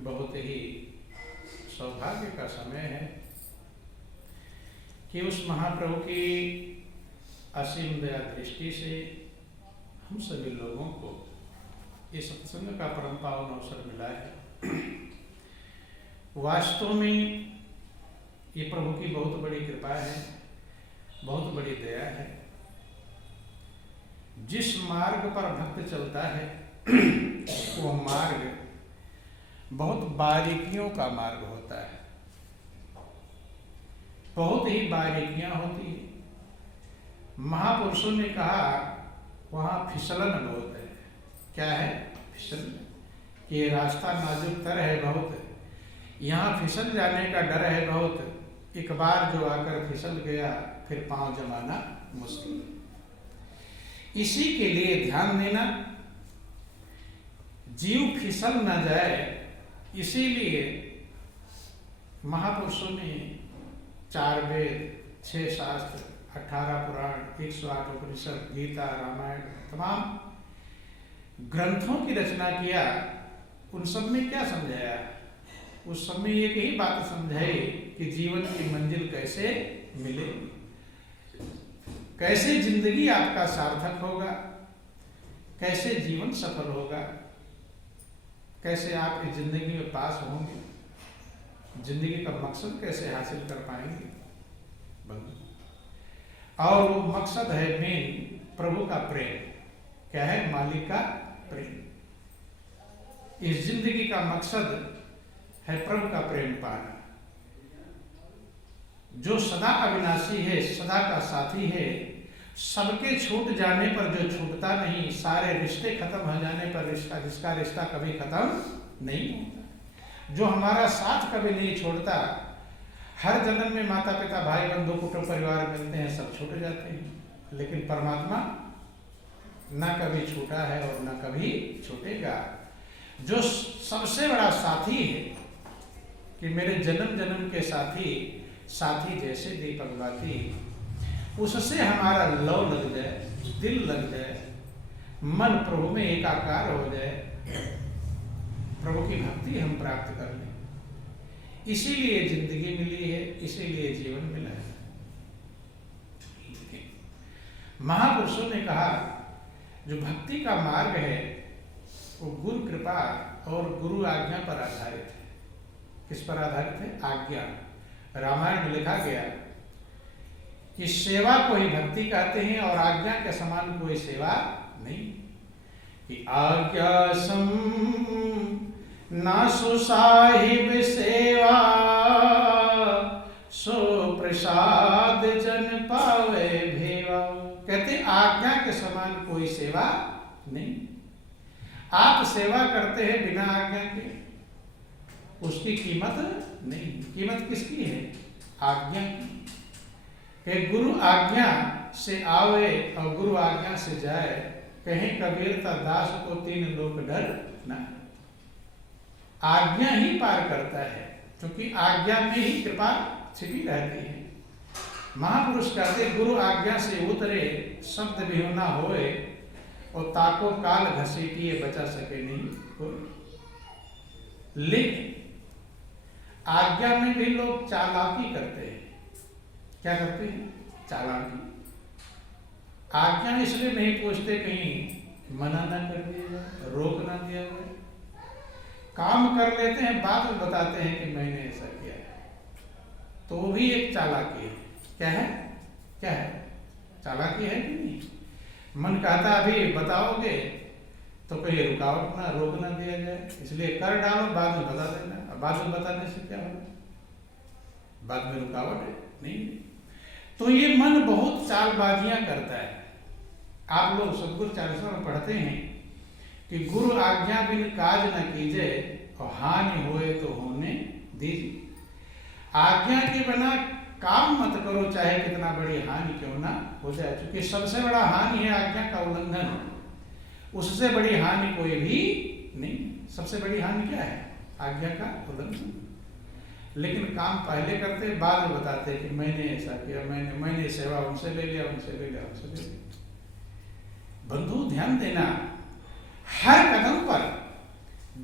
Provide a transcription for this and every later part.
बहुत ही सौभाग्य का समय है कि उस महाप्रभु की असीम दया दृष्टि से हम सभी लोगों को इस सत्संग का परम पावन अवसर मिला है। वास्तव में ये प्रभु की बहुत बड़ी कृपा है, बहुत बड़ी दया है। जिस मार्ग पर भक्त चलता है वो मार्ग बहुत बारीकियों का मार्ग होता है, बहुत ही बारीकियां होती है। महापुरुषों ने कहा वहां फिसलन बहुत है। क्या है? फिसलन। कि रास्ता नाजुक तर है बहुत, यहाँ फिसल जाने का डर है बहुत। एक बार जो आकर फिसल गया फिर पांव जमाना मुश्किल। इसी के लिए ध्यान देना, जीव फिसल न जाए, इसीलिए महापुरुषों ने 4 वेद, 6 शास्त्र, 18 पुराण, 108 उपनिषद, गीता, रामायण, तमाम ग्रंथों की रचना किया। उन सब में क्या समझाया? उस सब में एक ही बात समझाई कि जीवन की मंजिल कैसे मिलेगी, कैसे जिंदगी आपका सार्थक होगा, कैसे जीवन सफल होगा, कैसे आप इस जिंदगी में पास होंगे, जिंदगी का मकसद कैसे हासिल कर पाएंगे। और वो मकसद है मेन प्रभु का प्रेम। क्या है? मालिक का प्रेम। इस जिंदगी का मकसद है प्रभु का प्रेम पाना। जो सदा अविनाशी है, सदा का साथी है, सबके छूट जाने पर जो छूटता नहीं, सारे रिश्ते खत्म हो जाने पर जिसका रिश्ता कभी खत्म नहीं होता, जो हमारा साथ कभी नहीं छोड़ता। हर जन्म में माता पिता भाई बंधु कुटुंब परिवार मिलते हैं, सब छूट जाते हैं, लेकिन परमात्मा ना कभी छूटा है और ना कभी छूटेगा। जो सबसे बड़ा साथी है कि मेरे जन्म जन्म के साथी, साथी जैसे दीपक बाती, उससे हमारा लव लग जाए, दिल लग जाए, मन प्रभु में एकाकार हो जाए, प्रभु की भक्ति हम प्राप्त कर लें। इसीलिए जिंदगी मिली है, इसीलिए जीवन मिला है। महापुरुषों ने कहा जो भक्ति का मार्ग है वो गुरु कृपा और गुरु आज्ञा पर आधारित है। किस पर आधारित है? आज्ञा। रामायण में लिखा गया कि सेवा को ही भक्ति कहते हैं और आज्ञा के समान कोई सेवा नहीं। कि आज्ञा सम ना सो साहिब सेवा, सो प्रसाद जन पावे भेवा। कहते आज्ञा के समान कोई सेवा नहीं। आप सेवा करते हैं बिना आज्ञा के, उसकी कीमत नहीं। कीमत किसकी है? आज्ञा की। कि गुरु आज्ञा से आवे और गुरु आज्ञा से जाए, कहें कबीर ता दास को 3 लोक डर ना। आज्ञा ही पार करता है, क्योंकि आज्ञा में ही कृपा छिपी रहती है। महापुरुष कहते गुरु आज्ञा से उतरे, शब्द भी ना होए, और ताको काल घसीटिए बचा सके नहीं कोई। लेकिन आज्ञा में भी लोग चालाकी करते हैं। क्या करते हैं? चालाकी। आज्ञा इसलिए नहीं पूछते कहीं मना ना कर दिया जाए, रोक ना दिया जाए। काम कर लेते हैं, बाद में बताते हैं कि मैंने ऐसा किया है, तो वो भी एक चालाकी है। क्या है? क्या है? चालाकी है कि नहीं? मन कहता अभी बताओगे तो कोई रुकावट ना, रोक ना दिया जाए, इसलिए कर डालो, बाद में बता देना। बाद में बताने से क्या होगा? बाद में रुकावट है नहीं। तो ये मन बहुत चालबाजियां करता है। आप लोग सतगुरु चालीसा में पढ़ते हैं कि गुरु आज्ञा बिन काज न कीजिए और हानि होए तो होने दीजिए। आज्ञा के बिना काम मत करो, चाहे कितना बड़ी हानि क्यों ना हो जाए, क्योंकि सबसे बड़ा हानि है आज्ञा का उल्लंघन। उससे बड़ी हानि कोई भी नहीं। सबसे बड़ी हानि क्या है? आज्ञा का उल्लंघन। लेकिन काम पहले करते, बाद में बताते कि मैंने ऐसा किया, मैंने सेवा उनसे ले लिया, उनसे ले लिया, उनसे ले लिया। बंधु ध्यान देना, हर कदम पर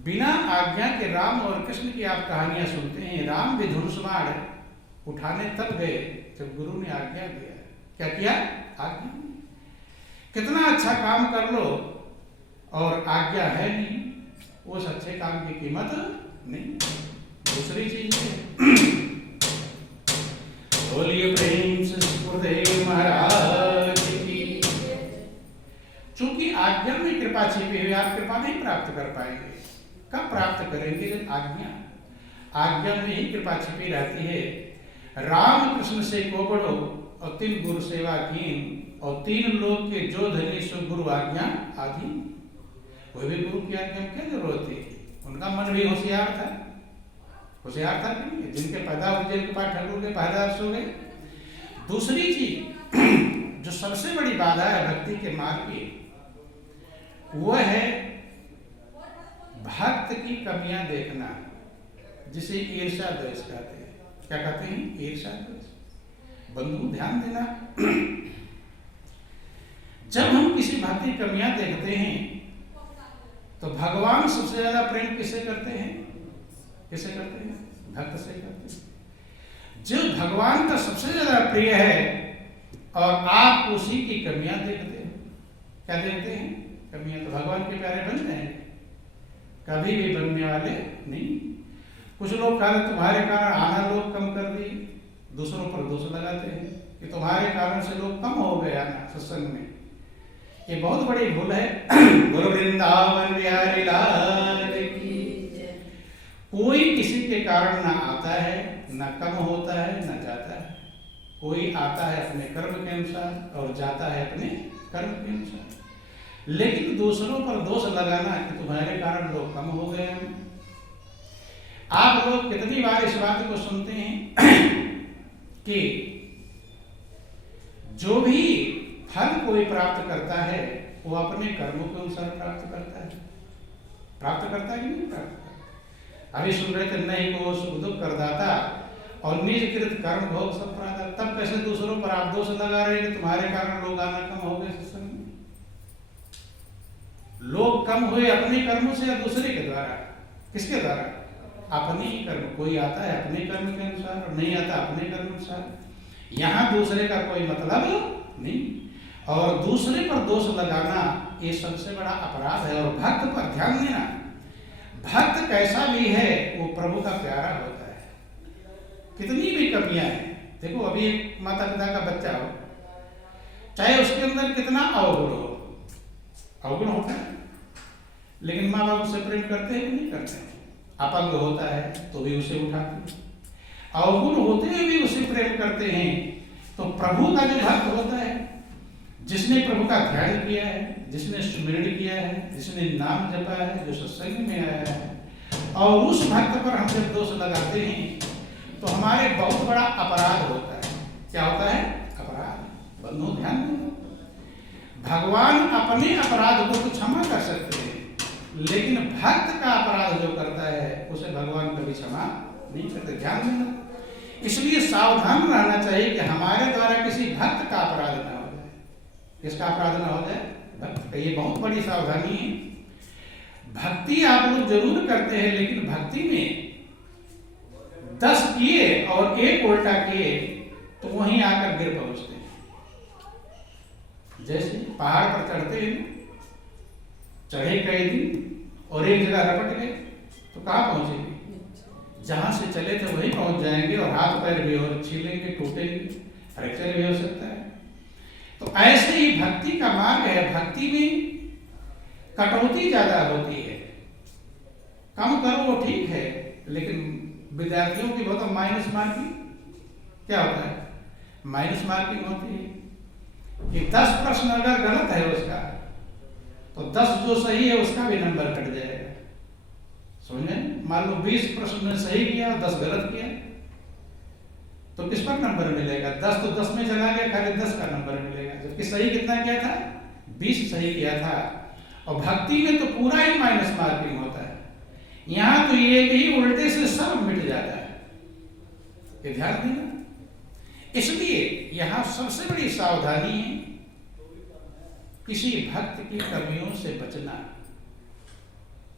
बिना आज्ञा के राम और कृष्ण की आप कहानियां सुनते हैं। राम भी धनुष बाण उठाने तब गए जब गुरु ने आज्ञा दिया। क्या किया? आज्ञा। कितना अच्छा काम कर लो और आज्ञा है नहीं, उस अच्छे काम की कीमत नहीं। दूसरी चीज है, बोलिए प्रेम से सुखदेव महाराज की। चूंकि आज्ञा में कृपा छिपी हुई, आप कृपा नहीं प्राप्त कर पाएंगे। कब प्राप्त करेंगे? जब आज्ञा में ही कृपा छिपी रहती है। राम कृष्ण से कोबड़ो और 3 गुरु सेवा कीन और 3 लोग के जो धनी सो गुरु आज्ञा आदि। कोई भी गुरु की आज्ञा में क्या जरूरत थी? उनका मन भी होशियार था। होशियार था कि नहीं? जिनके पैदा हुए जिनके पास ठाकुर के पैदाश हो गए। दूसरी चीज जो सबसे बड़ी बाधा है भक्ति के मार्ग की, वो है भक्त की कमियां देखना, जिसे ईर्ष्या द्वेष कहते हैं। क्या कहते हैं? ईर्ष्या द्वेष। बंधु ध्यान देना, जब हम किसी भक्त की कमियां देखते हैं तो भगवान सबसे ज्यादा प्रेम किससे करते हैं? किससे करते हैं? भक्त से करते हैं। जो भगवान का सबसे ज्यादा प्रिय है और आप उसी की कमियां देखते हैं। क्या देखते हैं? कमियां। तो भगवान के प्यारे बन जाएंगे? कभी भी बनने वाले नहीं। कुछ लोग कहते तुम्हारे कारण आना लोग कम कर दिए, दूसरों पर दोष लगाते हैं कि तुम्हारे कारण से लोग कम हो गए आना सत्संग में। ये बहुत बड़ी भूल है। गुरु वृंदावन बिहारी लाल की। कोई किसी के कारण ना आता है, ना कम होता है, ना जाता है। कोई आता है अपने कर्म के अनुसार और जाता है अपने कर्म के अनुसार। लेकिन दूसरों पर दोष लगाना कि तुम्हारे कारण लोग कम हो गए हैं। आप लोग कितनी बार इस बात को सुनते हैं कि जो भी फल कोई प्राप्त करता है वो अपने कर्मों के अनुसार प्राप्त करता है। प्राप्त करता है कि नहीं प्राप्त करता? अभी सुन रहे थे, नहीं को सुख दुख करदाता और निज कृत कर्म भोग सब प्राप्त। तब कैसे दूसरों पर आप दोष लगा रहे हैं कि तुम्हारे कारण लोग आना कम हो गए सत्संग में? लोग कम हुए अपने कर्मों से या दूसरे के द्वारा? किसके द्वारा? अपने ही कर्म। कोई आता है अपने कर्म के अनुसार और नहीं आता अपने कर्म अनुसार। यहाँ दूसरे का कोई मतलब नहीं। और दूसरे पर दोष लगाना ये सबसे बड़ा अपराध है। और भक्त पर ध्यान देना, भक्त कैसा भी है वो प्रभु का प्यारा होता है। कितनी भी कमियां हैं, देखो अभी एक माता पिता का बच्चा हो, चाहे उसके अंदर कितना अवगुण हो, अवगुण होता है, लेकिन माँ बाप उसे प्रेम करते हैं कि नहीं करते? अपंग होता है तो भी उसे उठाते हैं, अवगुण होते हुए भी उसे प्रेम करते हैं। तो प्रभु का जो भक्त होता है, जिसने प्रभु का ध्यान किया है, जिसने स्मरण किया है, जिसने नाम जपा है, जो सत्संग में आया है, और उस भक्त पर हम जब दोष लगाते हैं तो हमारे बहुत बड़ा अपराध होता है। क्या होता है? अपराध। बंधु ध्यान देना, भगवान अपने अपराध को तो क्षमा कर सकते हैं, लेकिन भक्त का अपराध जो करता है उसे भगवान कभी क्षमा नहीं करते। ध्यान देना, इसलिए सावधान रहना चाहिए कि हमारे द्वारा किसी भक्त का अपराध ना हो जाए। किसका अपराध ना हो जाए? भक्त का। ये बहुत बड़ी सावधानी है। भक्ति आप लोग जरूर करते हैं, लेकिन भक्ति में 10 किए और 1 उल्टा किए तो वहीं आकर गिर पहुंचते हैं। जैसे पहाड़ पर चढ़ते हैं, चढ़े कई दिन और एक जगह रपट गए तो कहाँ पहुंचेंगे? जहां से चले थे वहीं पहुंच जाएंगे और हाथ पैर भी और छीलेंगे, टूटेंगे, फ्रैक्चर भी हो सकता है। तो ऐसे ही भक्ति का मार्ग है। भक्ति में कटौती ज्यादा होती है। कम करो वो ठीक है, लेकिन विद्यार्थियों की बहुत माइनस मार्किंग क्या होता है? माइनस मार्किंग होती है कि 10 प्रश्न अगर गलत है उसका, तो 10 जो सही है उसका भी नंबर कट जाएगा। समझे? मान लो 20 प्रश्न में सही किया और 10 गलत किया, तो किस पर नंबर मिलेगा? 10 तो 10 में चला गया, खाली 10 का नंबर मिलेगा। जबकि सही कितना किया था? 20 सही किया था। और भक्ति में तो पूरा ही माइनस मार्किंग होता है। यहाँ तो ये भी उल्टे से सब मिट जाता है। ये ध्यान देना। इसलिए यहाँ सबसे बड़ी सावधानी है किसी भक्त की कमियों से बचना।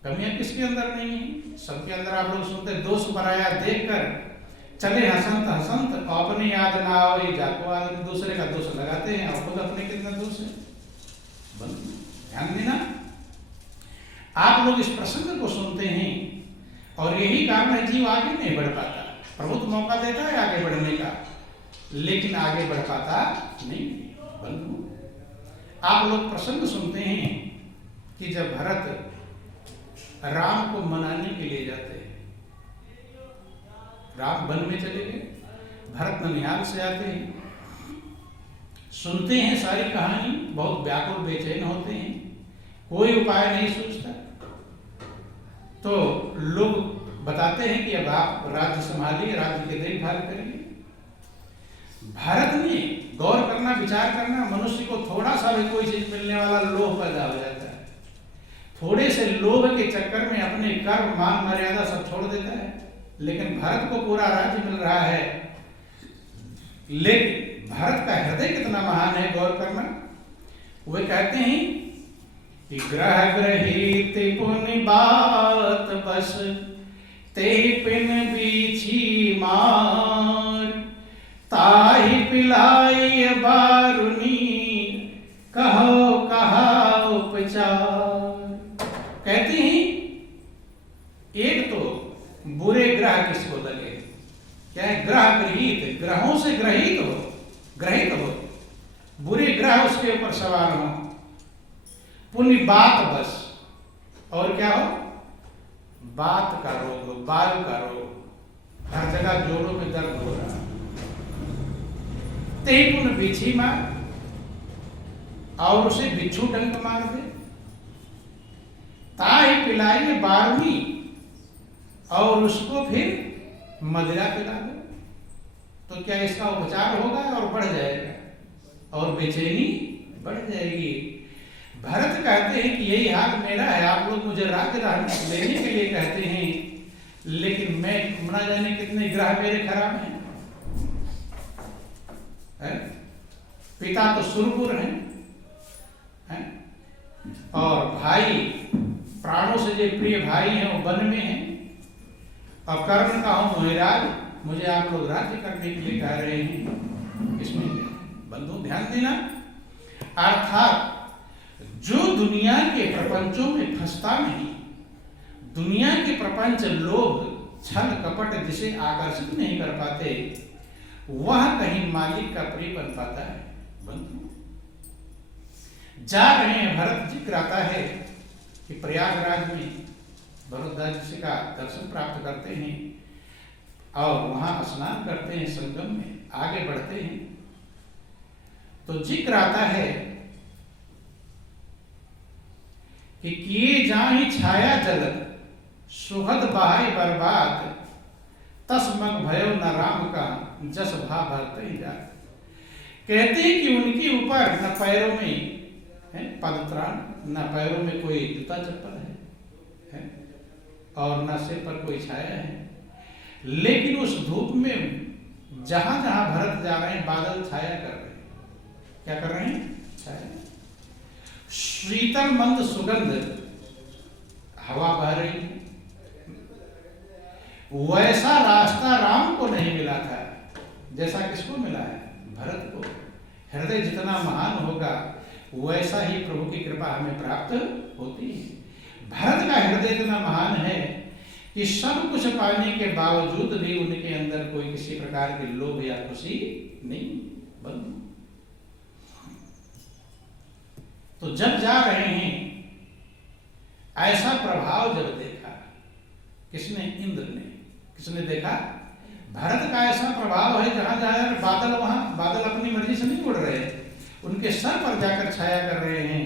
कमियां किसके अंदर नहीं है? सबके अंदर। आप लोग सुनते दोष पराया देखकर चले हसंत हसंत, अपनी याद ना हो जाको आदमी दूसरे का दोष लगाते हैं और खुद अपने कितना दोष है। ध्यान देना, आप लोग इस प्रसंग को सुनते हैं और यही कारण है जीव आगे नहीं बढ़ पाता। प्रभु तो मौका देता है आगे बढ़ने का, लेकिन आगे बढ़ पाता नहीं। बंधु, आप लोग प्रसंग सुनते हैं कि जब भरत राम को मनाने के लिए जाते हैं, राम वन में चले गए, भरत ननिहाल से आते हैं, सुनते हैं सारी कहानी, बहुत व्याकुल बेचैन होते हैं, कोई उपाय नहीं सोचता। तो लोग बताते हैं कि अब आप राज्य संभालिए, राज्य की देखभाल करिए। भारत में गौर करना, विचार करना, मनुष्य को थोड़ा सा भी कोई चीज मिलने वाला लोभ पैदा हो जाता है। थोड़े से लोभ के चक्कर में अपने कर्म मान मर्यादा सब छोड़ देता है। लेकिन भारत को पूरा राज्य मिल रहा है, लेकिन भारत का हृदय कितना महान है, गौर करना। वे कहते हैं कि ग्रह ग्रहित पुनि बात बस, ते पिन बीछी मार, ताहि पिलाई बारुनी, कहो कहा उपचार। कहते हैं एक तो बुरे ग्रह किसको लगे, क्या है? ग्रह ग्रहित, ग्रहों से ग्रहित हो, बुरे ग्रह उसके ऊपर सवार हो। पुण्य बात बस, और क्या हो? बात का रोग हो, वायु का रोग, हर जगह जोड़ों में दर्द हो रहा। ते पुण्य बिछी मार, और उसे बिच्छू डंक मार दे। ताई पिलाई 12वीं, और उसको फिर मदिरा पिला दो, तो क्या इसका उपचार होगा और बढ़ जाएगा और बेचैनी बढ़ जाएगी। भरत कहते हैं कि यही हाल मेरा है, आप लोग मुझे राज्य लेने के लिए कहते हैं, लेकिन मैं ना जाने कितने ग्रह मेरे खराब हैं। पिता तो सुरपुर हैं, और भाई प्राणों से जो प्रिय भाई हैं वो वन में हैं, और कर्ण का हूं मोहिराज, मुझे आप लोग राज्य करने के लिए कह रहे हैं। इसमें बंधु ध्यान देना, अर्थात जो दुनिया के प्रपंचों में फंसता नहीं, दुनिया के प्रपंच लोभ छल कपट जिसे आकर्षित नहीं कर पाते, वह कहीं मालिक का प्रिय बन पाता है। बंधु जा रहे हैं, भरत जिक्र आता है कि प्रयागराज में भरद्वाज जी का दर्शन प्राप्त करते हैं और वहां स्नान करते हैं, संगम में आगे बढ़ते हैं, तो जिक्र आता है कि किए जाहि छाया जलत, सुहद बहाय बर्बाद, तस्मग भयो न राम का, जस भा भरते ही जा। कहते हैं कि उनके ऊपर न पैरों में है पदत्राण, न पैरों में कोई जूता चप्पल है, और न सिर पर कोई छाया है, लेकिन उस धूप में जहां जहां भरत जा रहे हैं बादल छाया कर रहे हैं। क्या कर रहे हैं? छाया। शीतल मंद सुगंध हवा बह रही है। वैसा रास्ता राम को नहीं मिला था जैसा किसको मिला है? भरत को। हृदय जितना महान होगा वैसा ही प्रभु की कृपा हमें प्राप्त होती है। भरत का हृदय इतना महान है कि सब कुछ पाने के बावजूद भी उनके अंदर कोई किसी प्रकार की लोभ या खुशी नहीं बंधु। तो जब जा रहे हैं, ऐसा प्रभाव जब देखा, किसने? इंद्र ने। किसने देखा? भरत का ऐसा प्रभाव है, जहां जहां बादल, वहां बादल अपनी मर्जी से नहीं उड़ रहे, उनके सर पर जाकर छाया कर रहे हैं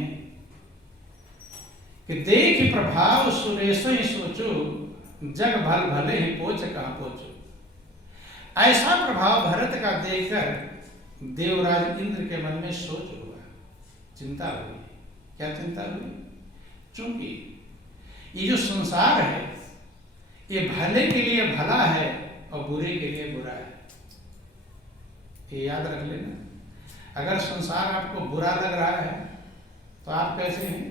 कि देख प्रभाव सुरेश ही सोचो, जग भल भले ही पोच कहां पोचो। ऐसा प्रभाव भरत का देखकर देवराज इंद्र के मन में सोच हुआ, चिंता हुई। क्या चिंता हुई? चूंकि ये जो संसार है ये भले के लिए भला है और बुरे के लिए बुरा है। ये याद रख लेना। अगर संसार आपको बुरा लग रहा है तो आप कैसे हैं?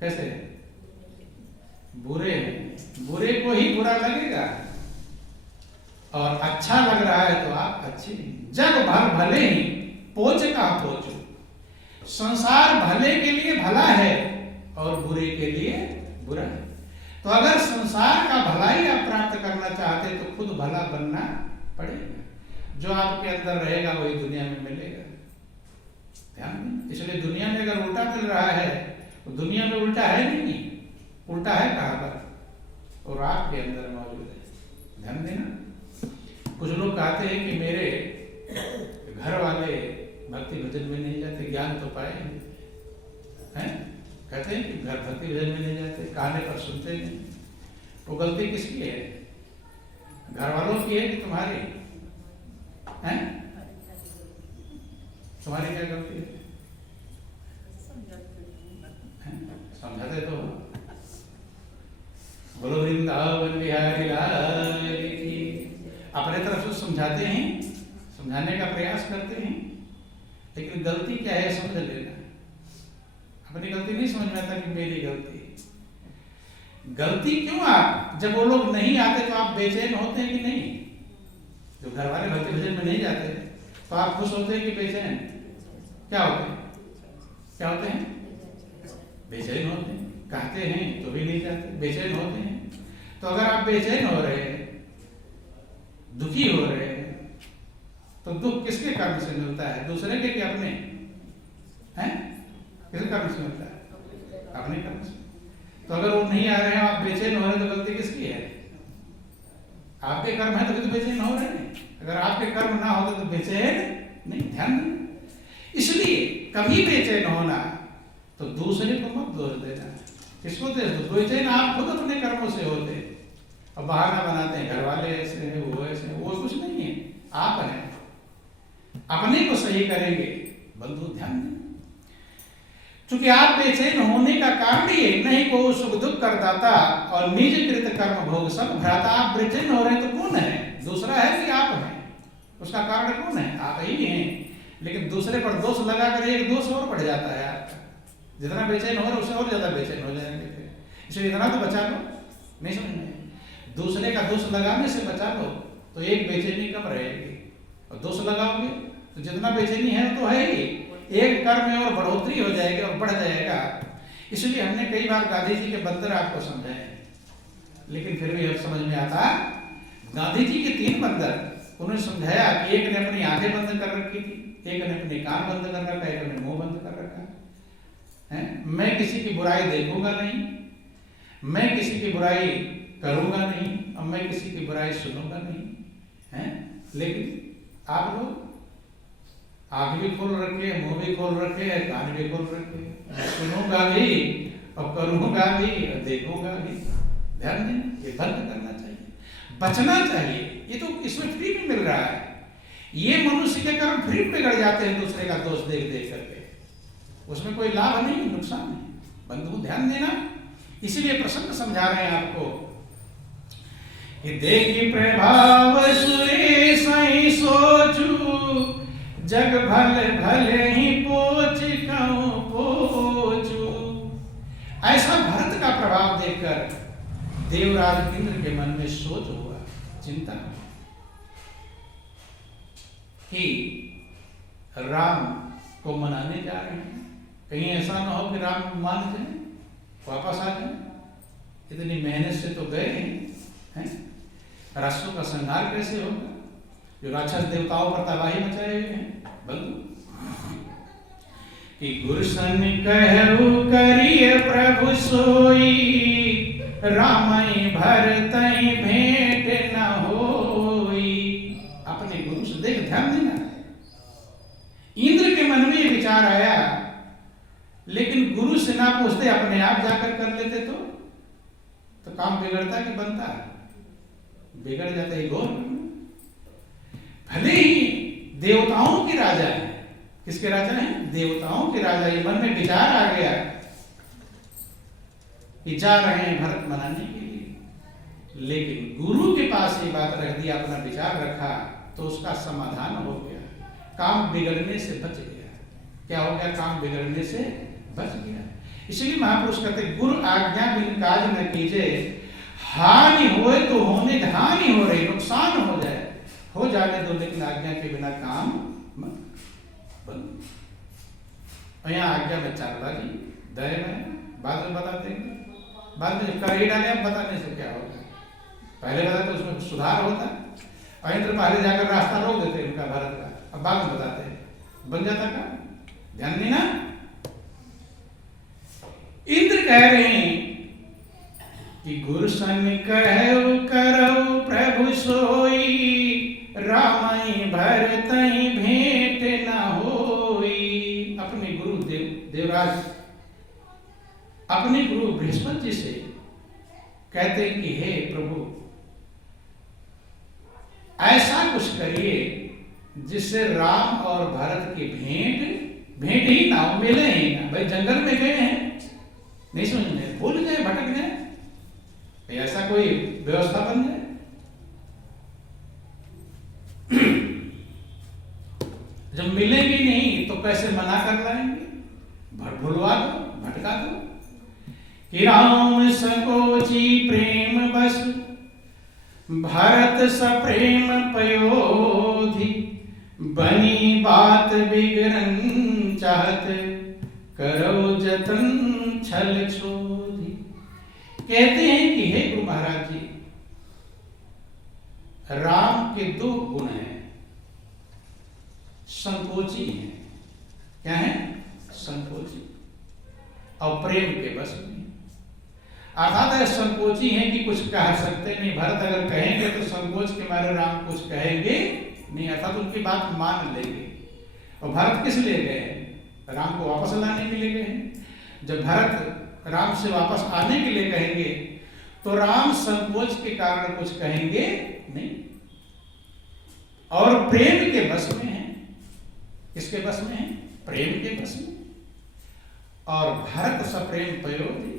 कैसे हैं? बुरे हैं, बुरे को ही बुरा लगेगा, और अच्छा लग रहा है तो आप अच्छे। जग भर भले ही पोच का पोचो, संसार भले के लिए भला है और बुरे के लिए बुरा है। तो अगर संसार का भलाई आप प्राप्त करना चाहते तो खुद भला बनना पड़ेगा। जो आपके अंदर रहेगा वही दुनिया में मिलेगा। ध्यान दें। इसलिए दुनिया में अगर उल्टा मिल रहा है तो दुनिया में उल्टा है नहीं, उल्टा है कहाँ पर, और आपके अंदर मौजूद है। ध्यान देना। कुछ लोग कहते हैं कि मेरे घर वाले भक्ति भजन में नहीं जाते, ज्ञान तो पाए हैं, कहते हैं कि घर भक्ति भजन में नहीं जाते, कहने पर सुनते नहीं। वो गलती किसकी है? घर वालों की है कि तुम्हारी है? तुम्हारी क्या गलती है? समझाते तो बोलो वृंदावन बिहारी लाल की। अपने तरफ से समझाते हैं, समझाने का प्रयास करते हैं, लेकिन गलती क्या है समझ लेना। अपनी गलती नहीं समझ में आता कि मेरी गलती। गलती क्यों? आप जब वो लोग नहीं आते तो आप बेचैन होते हैं कि नहीं? जो घर वाले भक्ति भजन में नहीं जाते तो आप खुश होते हैं कि बेचैन? क्या होते हैं? क्या होते हैं? बेचैन होते हैं। कहते हैं तो भी नहीं जाते, बेचैन होते हैं। तो अगर आप बेचैन हो रहे हैं, दुखी हो रहे हैं, तो दुख किसके कर्म से मिलता है? दूसरे के कि अपने? हैं? किसके कर्म से मिलता है? अपने कर्म से। तो अगर वो नहीं आ रहे हैं, आप बेचैन हो रहे हैं, तो गलती किसकी है? आपके कर्म है तो बेचैन हो रहे हैं। अगर आपके कर्म ना होते तो बेचैन नहीं। ध्यान देना। इसलिए कभी बेचैन होना तो दूसरे को मत दोष देना। किसको दोष दो? बेचैन आप खुद अपने कर्मों से होते हैं और बहाना बनाते हैं, घर वाले ऐसे हैं, वो ऐसे हैं। वो कुछ नहीं है, आप हैं। अपने को सही करेंगे बंधु, ध्यान दें। क्योंकि आप बेचैन होने का कारण ये नहीं को सुख दुख करदाता और निज कृत कर्म भोग सब भ्राता। आप बेचैन हो रहे हैं तो कौन है? दूसरा है कि आप हैं? उसका कारण कौन है? आप ही हैं। लेकिन दूसरे पर दोष लगाकर एक दोष और बढ़ जाता है आपका। जितना बेचैन हो रहे उससे और ज्यादा बेचैन हो जाएंगे। इसलिए इतना तो बचा लो। नहीं समझ में? दूसरे का दोष लगाने से बचा लो तो एक बेचैनी कम रहेगी, और दोष लगाओगे तो जितना बेचैनी है तो है ही, एक कर्म में और बढ़ोतरी हो जाएगी और बढ़ जाएगा। इसलिए हमने कई बार गांधी जी के बंदर आपको समझाए, लेकिन फिर भी अब समझ में आता। गांधी जी के 3 बंदर, उन्होंने समझाया कि एक ने अपनी आंखें बंद कर रखी थी, एक ने अपने कान बंद कर रखा, एक ने मुंह बंद कर रखा है। मैं किसी की बुराई देखूंगा नहीं, मैं किसी की बुराई करूंगा नहीं, और मैं किसी की बुराई सुनूंगा नहीं है। लेकिन आप लोग आंख भी खोल रखे, मुंह भी खोल रखे, कान भी खोल रखे। सुनूंगा भी और करूंगा भी और देखूंगा भी। ध्यान दें, ये बंद करना चाहिए, बचना चाहिए। ये तो इसमें फ्री में मिल रहा है। ये मनुष्य के कर्म फ्री में बिगड़ जाते हैं दूसरे का दोष देख देख करके। उसमें कोई लाभ नहीं, नुकसान नहीं। बंधु ध्यान देना। इसीलिए प्रसंग समझा रहे हैं आपको कि देखी प्रभाव सुरे सही सोचू, जग भले भले ही पोच कहूं पोचू। ऐसा भरत का प्रभाव देखकर देवराज इंद्र के मन में सोच हुआ, चिंता कि राम को मनाने जा रहे हैं, कहीं ऐसा ना हो कि राम मान जाए, वापस आ जाए। इतनी मेहनत से तो गए हैं, राष्ट्रों का संहार कैसे होगा? जो राक्षस देवताओं पर तबाही मचाए हुए हैं। बंधु कि गुरसन कहु करिए प्रभु सोई, रामई भरतई भेंट न होई। अपने गुरु से देख, ध्यान देना। इंद्र के मन में ये विचार आया, लेकिन गुरु से ना पूछते अपने आप जाकर कर लेते तो काम बिगड़ता कि बनता? बिगड़ जाता है। घोर भले ही देवताओं के राजा है। किसके राजा हैं? देवताओं के राजा। ये मन में विचार आ गया कि जा रहे हैं भरत मनाने के लिए, लेकिन गुरु के पास ये बात रख दी, अपना विचार रखा, तो उसका समाधान हो गया, काम बिगड़ने से बच गया। क्या हो गया? काम बिगड़ने से बच गया। इसलिए महापुरुष कहते गुरु आज्ञा बिन काज न कीजिए, हानि होए तो होने, हानि हो रही, नुकसान हो जाए, हो जाने दो, लेकिन आज्ञा के बिना काम मत बंद। और यहाँ आज्ञा में चालबाजी, दया में, बाद में बता देंगे, बाद में कर ही डाले, अब बताने से क्या होगा, पहले बता तो उसमें सुधार होता है। और इंद्र पहले जाकर रास्ता रोक देते उनका भारत का, अब बाद में बताते हैं, बन जाता काम, ध्यान देना। इंद्र कह रहे हैं कि गुरु संग कहु करौ प्रभु सोई, रामई भरतई भेंट न होई। अपने गुरु देवराज अपने गुरु बृहस्पति जी से कहते हैं कि हे प्रभु ऐसा कुछ करिए जिससे राम और भरत की भेंट ही ना हो, मिले ही ना। भाई जंगल में गए हैं, नहीं समझ में, भूल गए, भटक गए, ऐसा कोई व्यवस्था बन जाए। जब मिलेंगे नहीं तो कैसे मना कर लाएंगे, भुलवा दो, भटका दो। कि राम सकोची प्रेम बस, भरत सप्रेम पयोधि, बनी बात बिगड़न चाहत, करो जतन छल छोधि। कहते हैं कि हे गुरु महाराज जी, राम के दो गुण हैं, संकोची हैं। क्या है? संकोची और प्रेम के बस में। अर्थात संकोची हैं कि कुछ कह सकते नहीं, भरत अगर कहेंगे तो संकोच के मारे राम कुछ कहेंगे नहीं, अर्थात उनकी बात मान लेंगे। और भरत किस लिए गए हैं? राम को वापस लाने के लिए गए हैं। जब भरत राम से वापस आने के लिए कहेंगे तो राम संकोच के कारण कुछ कहेंगे नहीं, और प्रेम के बस में है। किसके बस में है? प्रेम के बस में। और भरत सप्रेम पयोधि,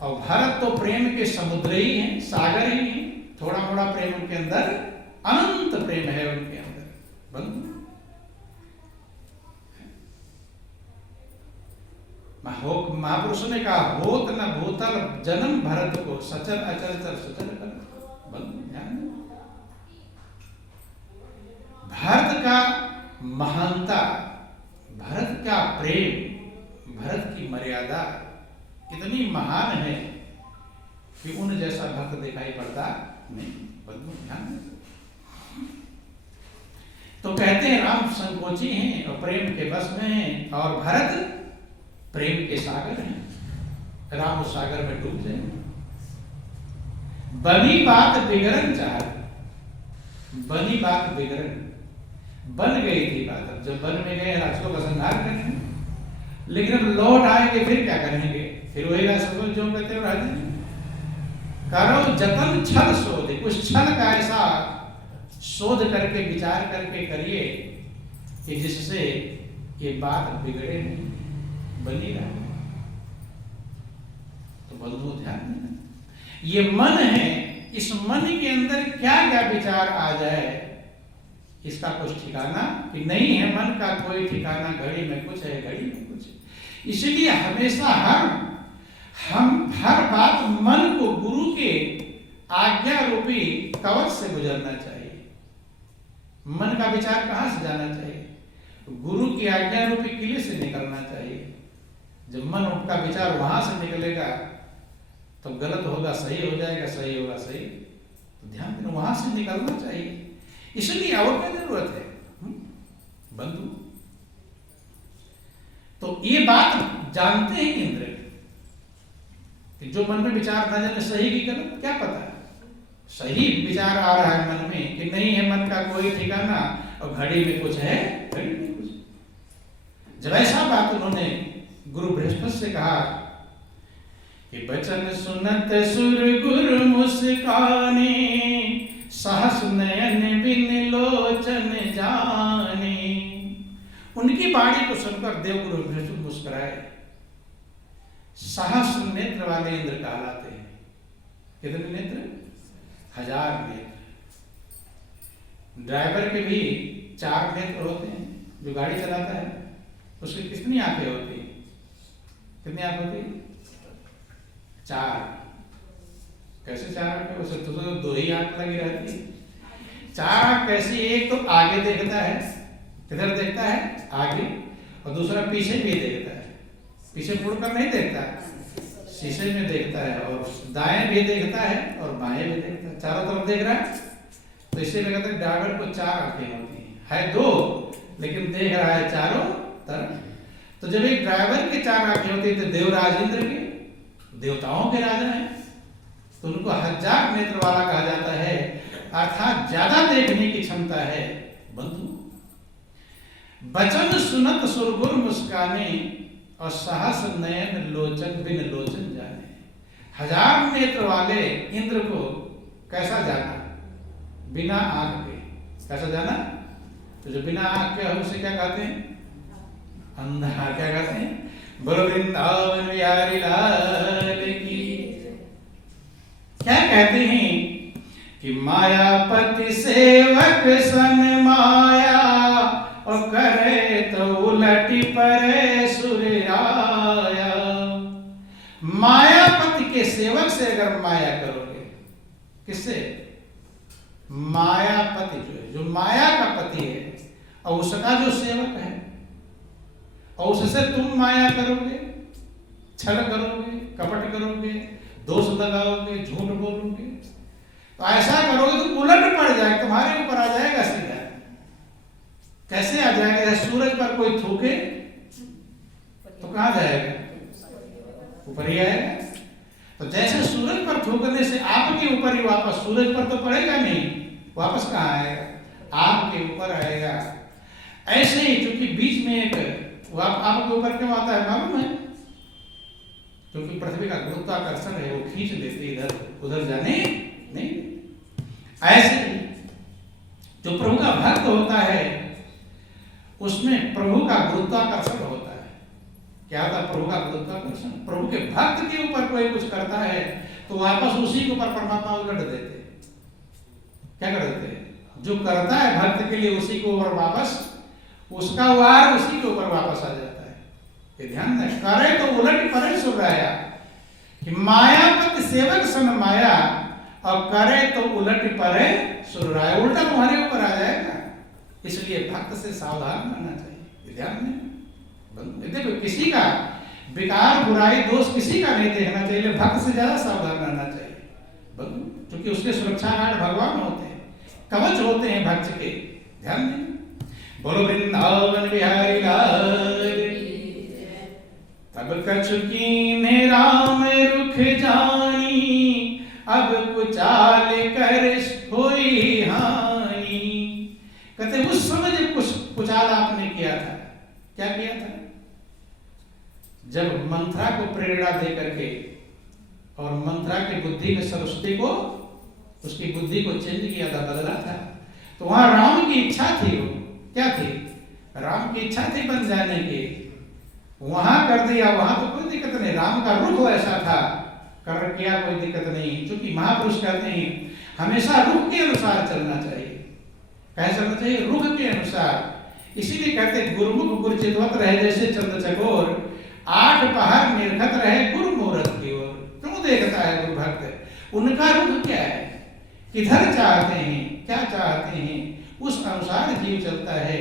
और भरत तो प्रेम के समुद्र ही हैं, सागर ही हैं। थोड़ा मोड़ा प्रेम उनके अंदर, अनंत प्रेम है उनके अंदर। बंधु महापुरुषों ने कहा, होत न भूतल जन्म भरत को, सचर अचर चर सचर कर। बंधु ध्यान दो, भरत का महानता, भरत का प्रेम, भरत की मर्यादा इतनी महान है कि उन जैसा भक्त दिखाई पड़ता नहीं। बंधु ध्यान दो। तो कहते हैं राम संकोची हैं और प्रेम के बस में हैं, और भरत प्रेम के सागर हैं। राम उस सागर में डूब जाए। बनी बात बिगड़न चाह, बनी बात बिगड़न, बन गई थी बात। अब जब वन में गए राक्षसों का संहार करेंगे, लेकिन अब लौट आएंगे फिर क्या करेंगे? फिर वही राक्षसों जो कहते हैं राजा, करो जतन छल शोध, कुछ छल का ऐसा शोध करके विचार करके करिए कि जिससे ये बात बिगड़े नहीं, बनी रहे। तो बंधु ध्यान देना, ये मन है, इस मन के अंदर क्या क्या विचार आ जाए इसका कुछ ठिकाना कि नहीं है। मन का कोई ठिकाना, घड़ी में कुछ है, घड़ी में कुछ है। इसलिए हमेशा हम हर बात मन को गुरु के आज्ञा रूपी कवच से गुजरना चाहिए। मन का विचार कहां से जाना चाहिए? गुरु की आज्ञा रूपी किले से निकलना चाहिए। जब मन का विचार वहां से निकलेगा तो गलत होगा सही हो जाएगा, सही होगा सही। तो ध्यान देना, वहां से निकलना चाहिए। इसलिए और क्या जरूरत है बंधु? तो ये बात जानते हैं इंद्र कि जो मन में विचार ना जाने सही की गलत, क्या पता है सही विचार आ रहा है मन में कि नहीं है मन का कोई ठिकाना, और घड़ी में कुछ है, घड़ी में कुछ। जब ऐसा बात उन्होंने गुरु बृहस्पति से कहा कि बचन सुनत सुर गुरु मुस्काने, सहस नयन बिन लोचन जाने। उनकी वाणी को सुनकर देवगुरु बृहस्पति मुस्कुराए। सहस नेत्र वाले इंद्र कहलाते हैं। कितने नेत्र? 1000 नेत्र। ड्राइवर के भी 4 नेत्र होते हैं। जो गाड़ी चलाता है उसकी कितनी आंखें होती हैं? कितनी आंख होती है? 4। कैसे 4 आंखें? उसे तो 2 ही आंख लगी रहती है। 4 आंख कैसी? एक तो आगे देखता है, किधर देखता है? आगे, और दूसरा पीछे भी देखता है। पीछे मुड़कर नहीं देखता, शीशे में देखता है, और दाएं भी देखता है और बाएं भी देखता है, चारों तरफ देख रहा है। तो इसलिए कहते हैं ड्राइवर को 4 आंखें होती है 2 लेकिन देख रहा है चारों तरफ। तो जब एक ड्राइवर के 4 आंखें होती है तो देवराज इंद्र के, देवताओं के राजा हैं, तो उनको 1000 नेत्र वाला कहा जाता है, अर्थात ज्यादा देखने की क्षमता है। बंधु, वचन सुनत सुरगुर मुस्काने, और सहस नयन लोचन बिन लोचन जाने। 1000 नेत्र वाले इंद्र को कैसा जाना? बिना आंख के। कैसा जाना? तो जो बिना आंख के हम उसे क्या कहते हैं? अंधा। क्या कहते हैं? बोलो वृंदावन बिहारी लाल की। क्या कहते हैं कि मायापति सेवक सन माया, और करे तो उलटी परे सुराया। मायापति के सेवक से अगर माया करोगे, किससे? मायापति जो है, जो माया का पति है, और उसका जो सेवक है, और उससे तुम माया करोगे, छल करोगे, कपट करोगे, दोष लगाओगे, झूठ बोलोगे, तो ऐसा करोगे तो उलट पड़ जाएगा, तुम्हारे ऊपर आ जाएगा सीधा। कैसे आ जाएगा? सूरज पर कोई थूके तो कहां जाएगा? ऊपर ही आएगा। तो जैसे सूरज पर थूकने से आपके ऊपर ही वापस, सूरज पर तो पड़ेगा नहीं, वापस कहां आएगा? आपके ऊपर आएगा। ऐसे ही क्योंकि बीच में एक आपके ऊपर क्यों आता है मालूम है? क्योंकि पृथ्वी का गुरुत्वाकर्षण है, वो खींच लेती, इधर उधर जाने नहीं। ऐसे ही जो प्रभु का भक्त होता है उसमें प्रभु का गुरुत्वाकर्षण होता है। क्या होता है? प्रभु का गुरुत्वाकर्षण। प्रभु के भक्त के ऊपर कोई कुछ करता है तो वापस उसी के ऊपर परमात्मा उलट देते। क्या कर देते? जो करता है भक्त के लिए उसी के ऊपर वापस, उसका वार उसी के ऊपर वापस आ जाता है। ये ध्यान रखें। करे तो उलट परे सुराया, कि मायापति सेवक सन माया, और करे तो उलट परे सुराया, उल्टा तुम्हारे ऊपर आ जाएगा। इसलिए भक्त से सावधान रहना चाहिए। ध्यान में देखो, किसी का विकार बुराई दोष किसी का नहीं देखना चाहिए, भक्त से ज्यादा सावधान रहना चाहिए, क्योंकि उसके सुरक्षा गार्ड भगवान होते हैं, कवच होते हैं भक्त के। ध्यान दें। बोलो वृंदावन बिहारी लाल। तब कछु कीन्हे राम रुख जानी, अब कुचाल कर होई हानि। कहते उस समय जब कुचाल आपने किया था, क्या किया था? जब मंथरा को प्रेरणा दे करके, और मंथरा की बुद्धि में सरस्वती को, उसकी बुद्धि को चेंज किया था, बदला था, तो वहां राम की इच्छा थी। वो क्या थी? राम की इच्छा थी बन जाने की, वहां कर दिया। वहां तो कोई दिक्कत नहीं, राम का रुख ऐसा था, कर किया, कोई दिक्कत नहीं। क्योंकि महापुरुष कहते हैं हमेशा रुख के अनुसार चलना चाहिए। कैसे चलना चाहिए? रुख के अनुसार। इसीलिए कहते गुरुमुख गुरुचितवत रहे जैसे चंद्र चकोर, 8 पहर निर्घत रहे गुरु मुहूर्त की ओर। क्यों देखता है गुरु भक्त? उनका रुख क्या है, किधर चाहते हैं, क्या चाहते हैं, उस अनुसार जीव चलता है,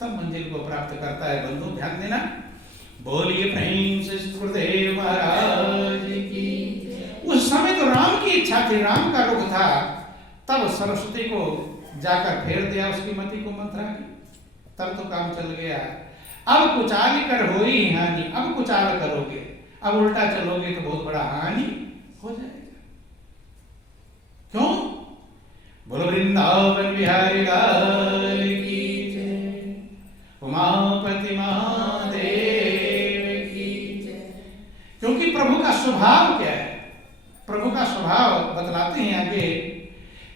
तब मंजिल को प्राप्त करता है। बंधु ध्यान देना। बोलिए प्रेम से गुरुदेव महाराज की। उस समय तो राम की इच्छा थी, राम का रुख था, तब सरस्वती को जाकर फेर दिया उसकी मति को मंथरा की, तब तो काम चल गया। अब कुचाल कर होई हानि, अब कुचाल करोगे, अब उल्टा चलोगे तो बहुत बड़ा हानि हो जाएगा। क्यों? बोलो वृंदावन बिहारी लाल की जय, उमापति महादेव की जय। क्योंकि प्रभु का स्वभाव क्या है? प्रभु का स्वभाव बतलाते हैं आगे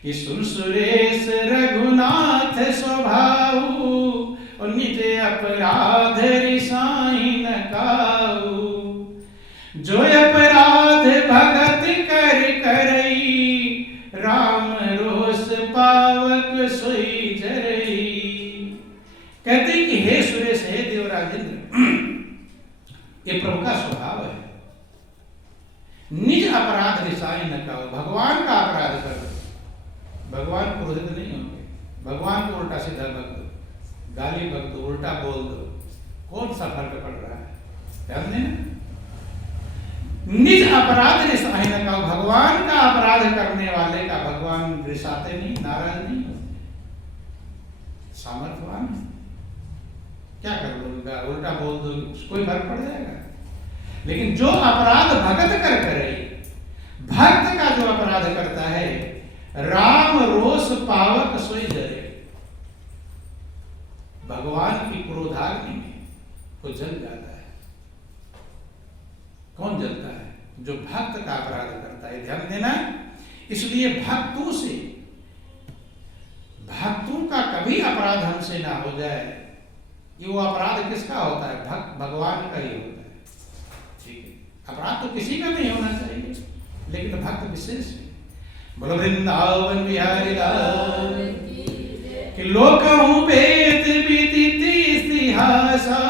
कि सुन सुरेश रघुनाथ स्वभाव, और निज अपराध रिसाई न काऊ। जो अपराध भगत कर करई, राम रोष पावक सोई जरई। कहते हैं कि हे सुरेश, हे देवराजेंद्र, ये प्रभु का स्वभाव है। भगवान क्रोधित नहीं होंगे। भगवान को उल्टा सीधा बक दो, गाली बक दो, उल्टा बोल दो, कौन सा फर्क पड़ रहा है? ध्यान देना। निज अपराध रिसाही न कहो, भगवान का अपराध करने वाले का भगवान रिसाते नहीं, नाराज नहीं होते, सामर्थ्यवान है। क्या कर लोगे? उल्टा बोल दो, कोई फर्क पड़ जाएगा? लेकिन जो अपराध भगत कर करे, भक्त का जो अपराध करता है, राम रोष पावक सोई जरे, भगवान की क्रोधाग्नि में वो जल जाता है। कौन जलता है? जो भक्त का अपराध करता है। ध्यान देना। इसलिए भक्तों से, भक्तों का कभी अपराध हमसे ना हो जाए। ये वो अपराध किसका होता है? भक्त भगवान का ही होता है। ठीक है, अपराध तो किसी का नहीं होना चाहिए, लेकिन भक्त विशेष है। बोलो वृंदावन बिहारी लाल कि लोकहूं वेद विदित इतिहासा,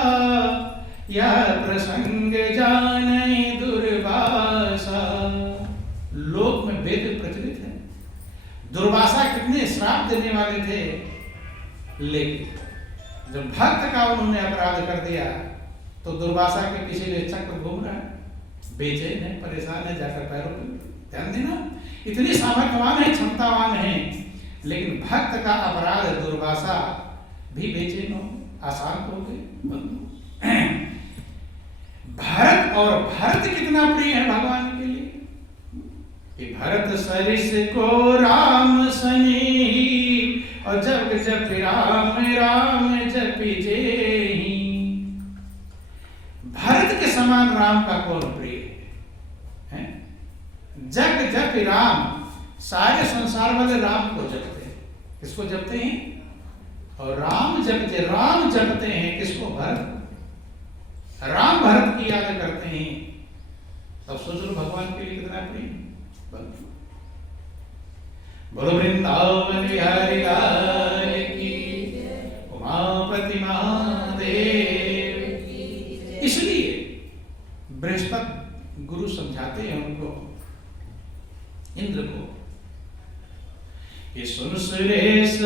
यह प्रसंग जाने दुर्वासा। लोक में वेद प्रचलित है। दुर्वासा कितने श्राप देने वाले थे, लेकिन जब भक्त का उन्होंने अपराध कर दिया तो दुर्वासा के पीछे ये चक्र घूम रहा है, बेचैन है, परेशान है, जाकर पैरों पर। ध्यान देना। इतनी सामर्थ्यवान है, क्षमतावान है, लेकिन भक्त का अपराध दुर्वासा भी बेचैन हो, अशांत हो गए। भरत, और भरत कितना प्रिय है भगवान के लिए कि भरत सरिस को राम सनेही, और जब जप राम राम जपि जेहि। भरत के समान राम का कौन प्रिय है? जग जप राम, सारे संसार वाले राम को जपते हैं। किसको जपते हैं? और राम जपते हैं किसको? भरत। राम भरत की याद करते हैं। तब सोच लो भगवान के लिए कितना प्रिय। बोलो वृंदावन बिहारी लाल की, उमापति महादेव की। इसलिए बृहस्पति गुरु समझाते हैं उनको, इंद्र को, ये सुन सुरेश